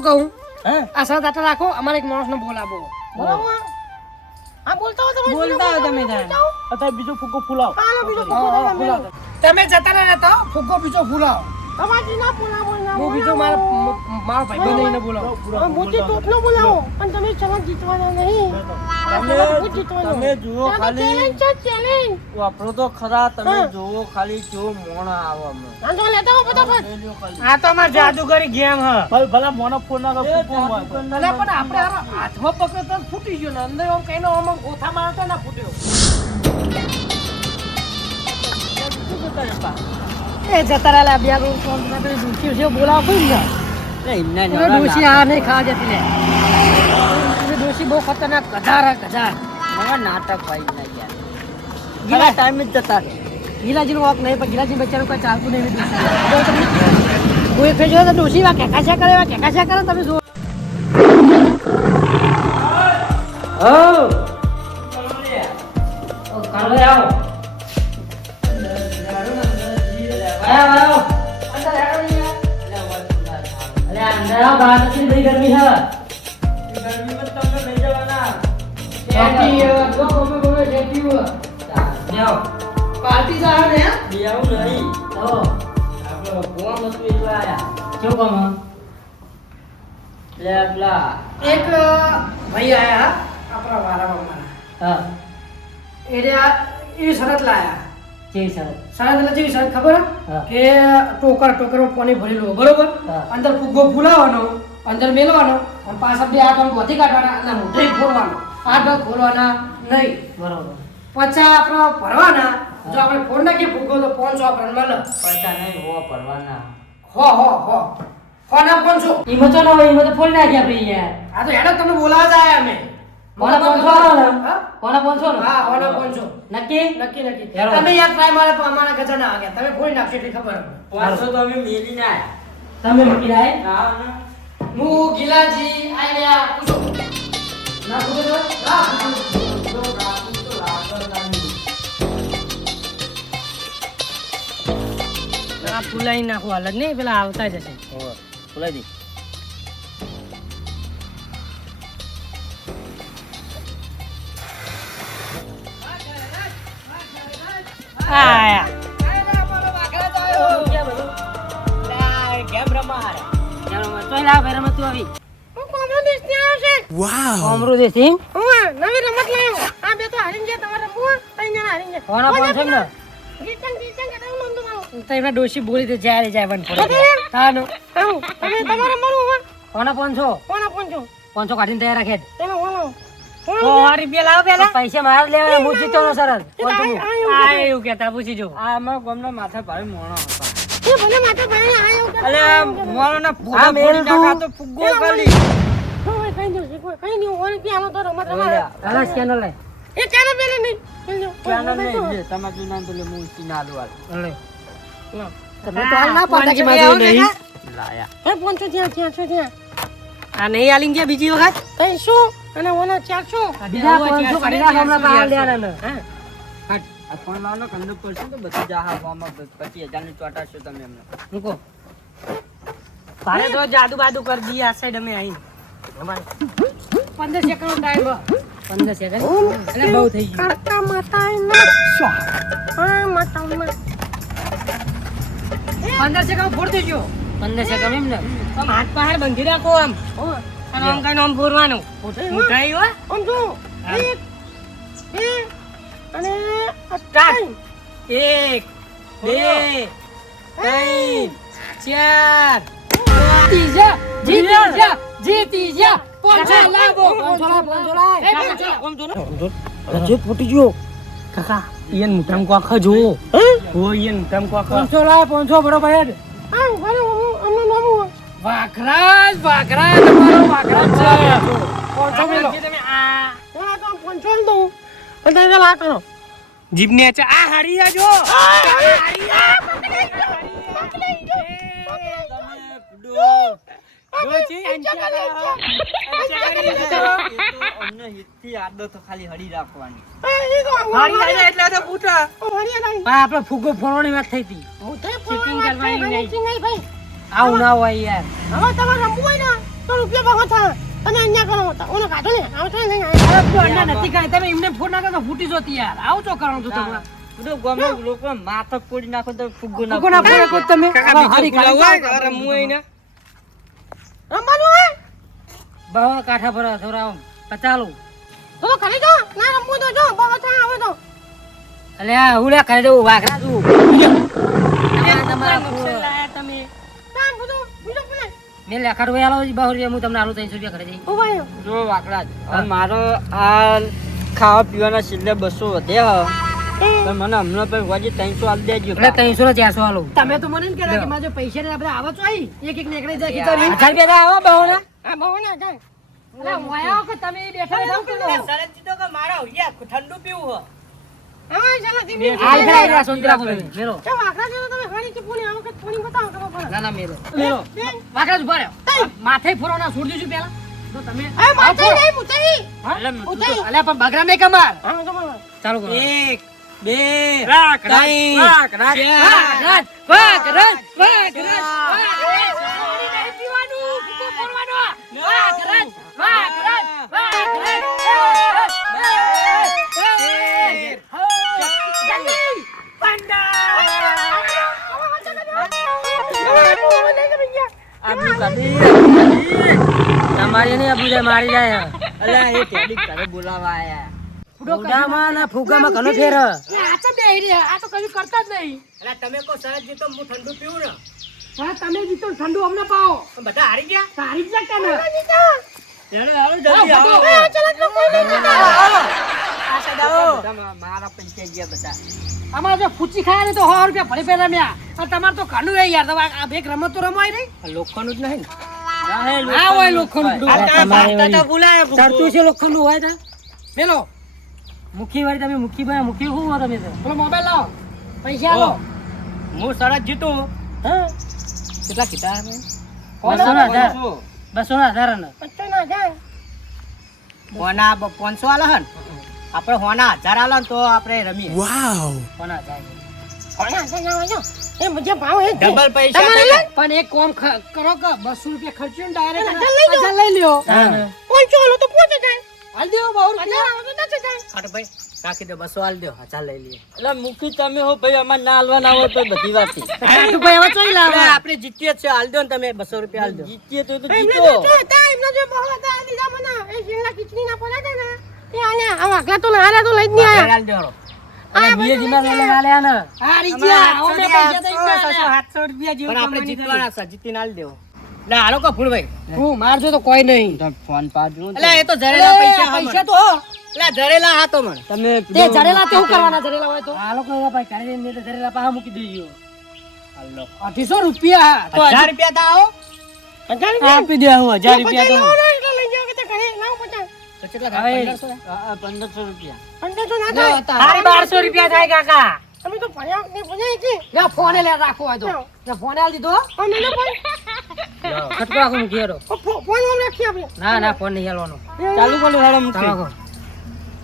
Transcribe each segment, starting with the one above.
શું કહું હા આ સાત આટા રાખો અમારે એક માણસને બોલાવો બરાબર આ બોલતા હો બોલતા હોય તમે અત્યારે બીજો ફૂગો ફૂલાવો ફૂલાવો તમે જતા ના રહેતા ફુગ્ગો બીજો ફૂલાવો તમારી ના બોલાવો ના હું બીજો મારો ભાઈબંધ એને બોલાવો મોટી ટોપનો બોલાવો પણ તમે ચલણ જીતવાના નહીં તમે જુઓ ખાલી ચેલેન્જ વાપરો તો ખરા તમે જુઓ ખાલી જો મોણા આવો અમે નાંદો લેતા હો ફટાફટ આ તો અમાર જાદુગરી ગેમ હ ભાઈ ભલા મોણા ફોન ના અલે પણ આપણે હાથમાં પકડતો તો ફૂટી ગયો ને અંદર આમ કઈનો આમ ગોથા મારતો ના ફૂટ્યો એ જતા રહેલા બે કોણ તમે દુખી છે બોલાવો ને એમને ડોશી આ નહીં ખાવા જતી લે ડોશી બહુ ખતરનાક ગધાર નાટક ભાઈ ના યાર ગીલા ટાઈમ જ જતા રહે ગીલાજીનું વોક નહીં પણ ગીલાજી બચારું કોઈ ચાલતું નહીં કોઈ ફેર જોયો તો ડોશી વા કેકાશા કરે તમે જુઓ પાર્ટી સાહેબ ને આવું નહીં આપણો કોણ હતું એટલા આયા કેવું કામ લે પેલા એક ભાઈ આયા આપણા વારામાં મારા હા એને આ એ શરત લાયા જે સર શરત એટલે જેવી શરત ખબર હા. કે ટોકરમાં પાણી ભરેલું હોય, બરોબર હા. અંદર ફુગ્ગો ફૂલાવાનો અંદર મેલવાનો અને પાછા બે હાથ આમ ગોથી કાઢવાના અને મોઢે ખોલવાનો હાથ પગ ખોલવાના નહીં બરોબર પછી આપણે ભરવાના જો આપણે ફોન નાખીએ ફુગ્ગો તો 500 આપણને મળે પૈસા નહીં હોવા પડવાના હો ફોના 500 ઈમાં તો ન હોય ઈમાં તો ફોન નાખ્યા ભાઈ યાર આ તો હેડો તમે બોલાવા જાય અમે કોના 500 ને હા? કોના 500 ને હા ફોના 500 નક્કી નક્કી હેડો. તમે યાર ટ્રાય મારે પણ અમારા ગજા ના આ ગયા તમે ફોન નાખશો એટલી ખબર અમને. 500 તો અમે મેલી ના તમે મૂકી રાય ના હું ગિલાજી આઈ રહ્યા પૂછો ના પૂછો તો ના આ ફૂલાઈ નાખો અલગ નહીં પેલા આવતા જશે બોલાઈ દી આયા હું કોનો દેશ થી આવ્યો છે અમરો દેસી હું નવી રમત લાવ્યો આ બે તો હારીને ગયા તમારે રમવું ત્રણ જણા હારીને ગયા કોના પણ છે ને જીતન કે તમે નોંધો મારો તો એમાં ડોશી બોલી તો જાય જાય વન પડે બરાબર. તાનું આવું તમે તમારે મળવું હોય કોના 500 કોના પંચો 500 કાઢીને તૈયાર રાખે તમે બોલો રૂપિયા લાવો પેલા પૈસા મારા લેવાના હું જીતો નો સરસ આ એવું કેતા પૂછી જો આ અમારા ગામના માથા ભાઈ મોણો હતા એ ભલે માથે ભાઈ આયો અલે મોણો ના ફૂગા ફોડી નાખા તો ફુગ્ગો ખાલી કઈ નહીં ઓર કે આમાં તો રમત રમાડે હાલા સ્કેનર લે એ ચાલે પેલે નહીં ચાલો નહીં લે તમાર જૂના તો લે હું ચીના દો હાલ લે તમે તો હાલ ના પાડતા કે મારે નહીં લાયા એ પંચો ત્યાં આ નહીં આલીન ગયા બીજી વખત કઈ શું અને ઓનો 400 બીજા 500 કાઢી નાખ હમણાં બહાર લેવાના આ ફોન લાવનો કંદો પડશે તો બધું જાહા ફોમાં 25000 ની ચોટાશો તમે એમને મૂકો પારે તો જાદુ બાદુ કરી દી આ સાઈડ અમે આઈ 15 સેકન્ડ ટાઈમ 15 સેકન્ડ એટલે બહુ થઈ ગયું કાકા માતાય ના હા માતા 15 સેકન્ડ ફોડ દેજો 15 સેકન્ડ એમ ને આમ હાથ પહાડ બંધી રાખો આમ અને આમ કઈ નામ ફોરવાનું ઉઠાઈ હો આમ જો એક બે અને સ્ટાર્ટ 1 2 3 4 જીતી જા પોંચો લાવો જે ફૂટી ગયો કાકા ઈયન મુઠામ કો આખા જો હો ઈયન મુઠામ કો આખા 500 લાય 500 બરોબર હેડ આ ભલે અમને નામું વાઘરાજ તમારો વાઘરાજ છે પંચો મેલો તમે આ આ તો પંચો દો પણ તમે લા કરો જીભને આ હારિયા જો અમને હિતથી આદો તો ખાલી હડી રાખવાની એટલે તો પૂછા આપણે ફુગ્ગો ફોડવાની વાત થઈ હતી ચીટિંગ કરવાની નહીં ભાઈ આવું ના હોય યાર હવે તમારે રમવું હોય ને તો તો રૂપિયા ભાગો થાય તમે અહીંયા કરો હતા ઓનો કાઢો ને આવો થાય નહીં આયા અરે તું અન્ના નથી ખાય તમે એમને ફોન ના કરો તો ફૂટી જોતી યાર આવું તો કરવાનું તું તમે બધું ગમે લોકો માથા ફોડી નાખો તો ફુગ્ગો ફૂગો ના પડે કોઈ તમે કાકા હારી બીજો ખાલી બોલાવો, રમવું હોય ને. રમવાનું હે બહુ કાઠા પર થોડા પચાલો તો ખાલી જો ના રમવું તો જો ભાગો થાય આવે તો અલે આ હુલા કરી દઉં વાઘરા તું તમારા તમે તાન બધું બીજો કોને મેં લેખાડું આલો બહુ રૂપિયા હું તમને આલુ 300 રૂપિયા કરી દઈ ઉભા રહ્યો જો વાકડા જ. હવે મારો આ ખાવા પીવાના છેલ્લે 200 વધે હ તો મને હમણાં પછી વજી 300 આલી દેજો. એટલે 300 ને 400 આલો તમે તો મને ને કહેતા કે મારા જો પૈસા ને આપણે આવા તો આઈ એક એક નીકળી જાય ખીચારી 1000 રૂપિયા આવો બહુ ને આ બહુ ના જાય અલે મોયા કે તમે બેઠા બેઠા કરો હા ચાલો ધીમે હાલ ફરાઈ સોંતરા બોલે મેરો જો વાખરા જો તમે હારી કે પૂરી આવો કે થોડી બતાવો કરો પર ના ના મેરો મેરો વાઘરા જ ઉભા રહ્યો માથે ફોરવાના છોડ દીધું પેલા તો તમે એ માથે નહીં મુતાઈ એટલે ઉતાઈ અલે પણ બગરા નહીં કમાર હા તો બોલો ચાલુ કરો 1 2 રાખ રાખ તમારી નહીં આપું મારી જાય અલ્યા એ ટેડી ઘરે બોલાવા આયા. ફુગામાં ના ફુગામાં ઘણો ફેર આ તો બે રહ્યા આ તો કઈ કરતા જ નહીં અલ્યા તમે કો સરસ જીતો હું ઠંડુ પીવું ને. હા તમે જીતો ઠંડુ અમને પાવો બધા હારી ગયા. સારી જ લાગતા ને હેડો હાલો જલ્દી આવો. ચલો તો કોઈ નહીં બધા મારા પૈસા ગયા બધા. અમાર જો ફૂચી ખાય ને તો 100 રૂપિયા ભરી પેલા મ્યા અને તમાર તો કાનું રે યાર તમે આ બેક રમત તો રમાય નહીં આ લોખંડનું જ નહીં ને. આ હોય લોખંડનું. ચડતું છે લોખંડનું હોય તો પેલો મુખી વાળી તમે મુખી બને મુખી શું હો તમે તો પેલો મોબાઈલ લાવો પૈસા આલો હું સરસ જીતું. હા કેટલા કીધા અમે? 200,000 ને પત્તો ના જાય હોના 500 આલે હન આપણે હોના 1000 આલે તો આપણે રમીએ. કોના જાય કોના જાવ જો એ મુજે ભાવ હે ડબલ પૈસા તમારે થાય. પણ એક કોમ કરો કે 200 રૂપિયા ખર્ચ્યો ને ડાયરેક્ટ લઈ લ્યો હા. કોણ ચોલો તો પહોંચે જાય હાલ દેવો બહુ રૂપિયા તો નથી જાય અરે ભાઈ રાખી દો 200 આલ દો. 1000 લઈ લઈએ. એટલે મૂકી તમે હો ભાઈ અમાર ના આલવાના હોય તો બધી વાત છે. તું ભાઈ હવે ચોઈ લાવે આપણે જીતીએ જ છે. આલ દો ને તમે 200 રૂપિયા આલ દો. જીતીએ તો એમને જીતો. જો હતા એમને જો બહુ હતા દીધા મને એ શીંગલા ખીચડી ના પડ્યા હતા ને એ આને આ વાગલા તો હારા તો લઈ જ નહીં આયા આલ દો હાલો. અને બીજે જીમાં લઈને આલે ને હારી ગયા હવે પૈસા દઈ ગયા 700 રૂપિયા જેવું પણ આપણે જીતવાના છે. જીતીને આલ દેવો. લે હાલો કપૂરભાઈ. હું મારજો તો કોઈ નહીં ફોન પાડજો. એટલે એ તો જરેલા પૈસા પૈસા તો હો એટલે જરેલા હા તો મને તમે તે જરેલા તે હું કરવાના જરેલા હોય તો આ લોકો એવા ભાઈ કાઢી દે એટલે ધરેલા પાહા મૂકી દેજો હાલો 800 રૂપિયા તો 1000 રૂપિયા દાઓ. 1000 રૂપિયા આપી દે હું 1000 રૂપિયા તો લઈ જાઓ કે તે ઘરે લાવ પચાસ તો કેટલા હવે 1500 રૂપિયા. 1500 ના થાય તારી 1200 રૂપિયા થાય કાકા તમે તો ભણ્યા નહીં ભણ્યા કે લે ફોને લે રાખો હોય તો લે ફોને આલ દીધો અને લે ફોન ખટકો રાખો મૂકી હેરો ફોન ઓમ રાખી આપણે ના ના ફોન નહીં હાલવાનો ચાલુ કરો હાલો મૂકી. ચાલો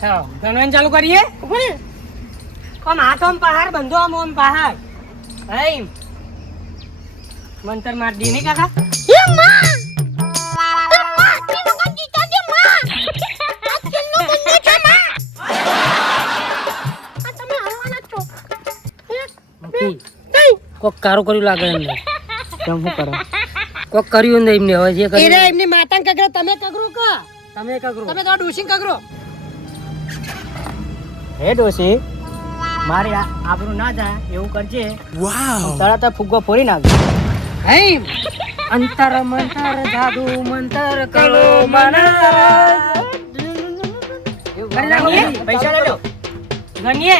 ચાલો ગણવાનું ચાલુ કરીએ ભણે કોમ હાથ ઓમ પહાડ બંધો આમ ઓમ પહાડ હઈ મંતર માર દી ને કાકા એ માં તીનો જીતા દે માં આ કેનો બંને છે માં આ તમે હાલવાના છો એક મૂકી નહીં કોક કારું કર્યું લાગે એમને કેમ શું કરો? કોક કર્યું ને એમને હવે જે એરે કર્યું એમની માતાને કગરો તમે કગરો કા તમે કગરો તમે તો ડોશી કગરો હે ડોશી મારે આબરૂ ના જાય એવું કરજે. તરત જ ફુગ્ગો ફોડી નાખજો. હઈ અંતર મંતર જાદુ મંતર કરો મના પૈસા લઈ લો. ગણીએ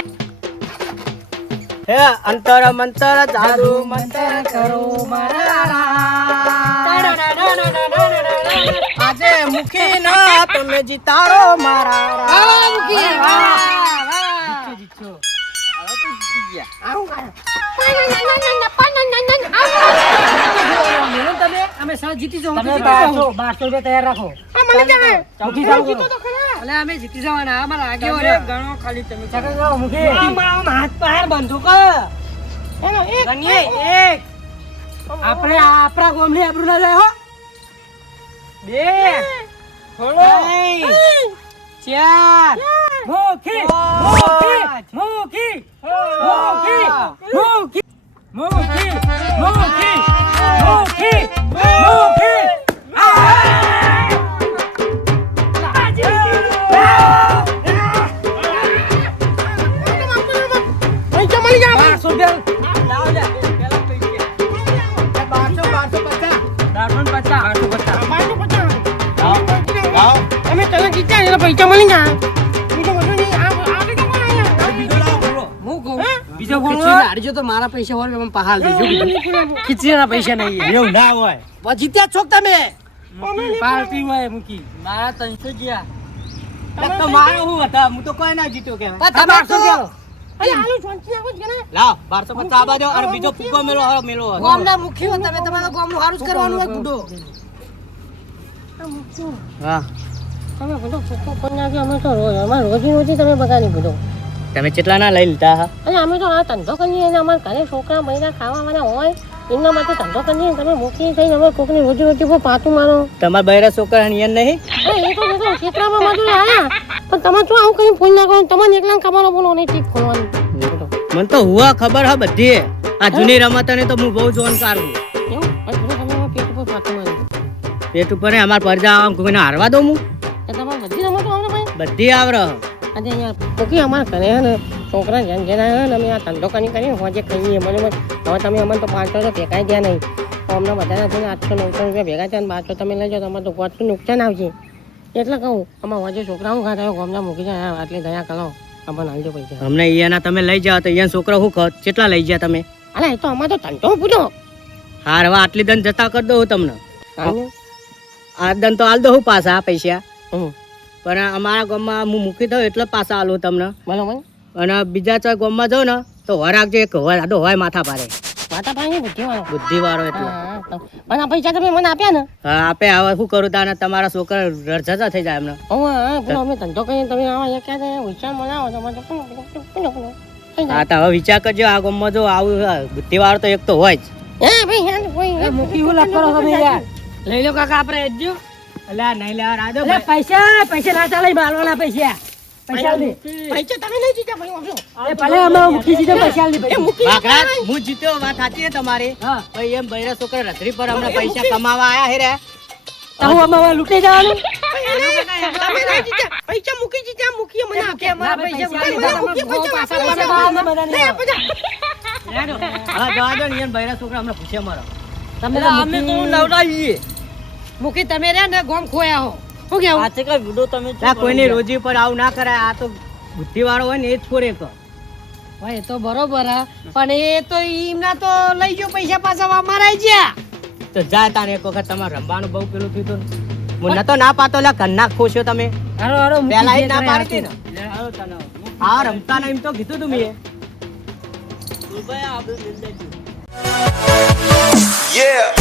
હે અંતર મંતર જાદુ મંતર કરો આજે મુખી ના તમે જીતારો મારા આવા મુકી જીતશો હવે તો જીતી ગયા. આવું કરે તમે અમે સહ જીતી જાવ તમે 1200 રૂપિયા તૈયાર રાખો આ મને જાવે મૂકી ચાલુ જીતો કરો તો ખરા એટલે અમે જીતી જવાના અમારા તમે આગેવાન ગણો ખાલી તમે. ચકન કરો મૂકી હાથ પહાડ બંધુક એનો એક ગણીએ એક આપણે આપણા ગોમની આબરૂ ના જાય હો બે ત્રણ ચાર મૂકી મૂકી મૂકી મૂકી મૂકી મૂકી મૂકી મૂકી મૂકી પૈસા મળી જાય 1250 તમે તને જીત્યા એટલે પૈસા મળી જાય બીજું બધું નહીં આ તો કોણ આયા હું કહું બીજો બોલો હારજો તો મારા પૈસા હોય એમ પહાલ દેજો ખીચડીના પૈસા નહીં એવું ના હોય જીત્યા છો તમે પાર્ટી હોય મૂકી મારા 300 જ્યાં તો મારો હું હતા હું તો કોઈ ના જીત્યો કે અરે આલુ જોંચી નાખો છે ને લાવ 1250 આબા દો અને બીજો ફૂકો મેલો હારો મેલો ગામના મુખી હો તમે તમારા ગામનું હારું જ કરવાનું હોય ગુડો હા તમે બધો ફૂકો કરી નાખ્યો અમે તો રોજ અમારે રોજી તમે બગાડી બધો તમે કેટલા ના લઈ લીધા હા અને અમે તો આ ધંધો કરીએ અને અમારા ઘરે છોકરા બૈરા ખાવાવાળા હોય એમના માટે ધંધો કરીએ તમે મૂકી થઈને અમે કોકની રોજી પર પાતું મારો તમારા બૈરા છોકરા નિયન નહીં એ તો બધો ખેતરામાં મજૂરી આયા પણ તમે શું આવું કઈ ફોન ના કરો તમને એકલા ખબર બોલો નહીં ઠીક ખોલવાની મને તો હુઆ ખબર હા બધી આ જૂની રમતોની તો હું બહુ જાણકાર છું એવું અને તમે પેટ ઉપર પાતું મારી પેટ ઉપર અમાર પરજા આમ કોઈને હારવા દઉં હું એ તમારે બધી રમતો આવડે ભાઈ બધી આવડે આજે યાર મૂકી અમારા ઘરે હે ને છોકરા જેન જેન આવ્યા ને અમે આ ધંધો કરીને હોજે ખાઈએ બરાબર હવે તમે અમને તો 500 તો ભેગાઈ ગયા નહીં તો અમને બધાના થઈને 800 900 રૂપિયા ભેગા થયા ને 1200 તમે લઈ જાઓ તમારે તો ગોચનું નુકસાન આવશે એટલે કહું અમારા હોજે છોકરા હું ખાતા ગોમના મૂકી જાય આટલી દયા કરો અમને હાલજો પૈસા અમને અહીંયાના તમે લઈ જાઓ તો અહીંયા છોકરા શું કહો કેટલા લઈ ગયા તમે અરે એ તો અમારે તો ધંધો પૂછો હાર હવે આટલી દન જતા કરી દઉં તમને હાલો. આ દન તો હાલ દઉં પાછા પૈસા હમ પણ અમારા ગામમાં હું મૂકી દઉં એટલે પાછા હાલું તમને બરાબર અને બીજા ચાર ગામમાં જાઉં ને તો વર રાખજો એક આડો હોય માથા પારે માતા ભાઈ બુદ્ધિવાળો બુદ્ધિ વાળો એટલે પણ આ પૈસા તમે મને આપ્યા ને હા આપે હવે શું કરું તાને તમારા છોકરા રજતા થઈ જાય એમને હવે પેલો અમે ધંધો કરીને તમે આવા એક ક્યાં વિચાર બનાવો તમારે તો હા તો હવે વિચાર કરજો આ ગામમાં જો આવું બુદ્ધિ વાળો તો એક તો હોય જ એ ભાઈ યાર કોઈ મૂકી હું લખ કરો તમે યાર લઈ લો કાકા આપણે એજો અલા નહીં લેવા રાદો પૈસા પૈસા ના ચાલે માલવાના પૈસા પૈસા લે પૈસા તમે નહીં જીત્યા ભાઈ આપજો એ ભલે અમે મૂકી દીધો પૈસા લે એ મૂકી વાકરા હું જીત્યો વાત સાચી છે તમારી ભાઈ એમ બૈરા છોકરા રધરી પર હમણાં પૈસા કમાવા આયા હે રે તો હું અમારે લૂટી જવાનું તમે નહીં જીત્યા પૈસા મૂકી જીત્યા મૂકી મને આપ્યા મારા પૈસા મૂકી પાછા હા જવા દો ને એમ બૈરા છોકરા હમણાં પૂછે મારો તમે અમે તો નવડાવીએ મૂકી તમે રે ને ગોમ ખોયા હો શું કેવું આ છે કે વિડિયો તમે ના કોઈની રોજી પર આવું ના કરાય આ તો બુદ્ધિ વાળો હોય ને એ જ છોરે કો ભાઈ એ તો બરોબર હા પણ એ તો એમના તો લઈ ગયો પૈસા પાછા અમારા ગયા તો જા તાને એક વખત તમારે રમવાનું બહુ પેલું થયું હતું મને તો ના પાતો લે ઘરના ખોશ્યો તમે હારો હારો પહેલા જ ના પાડી હતી ને હા રમતા ને એમ તો કીધું તું મેં આપણે Yeah.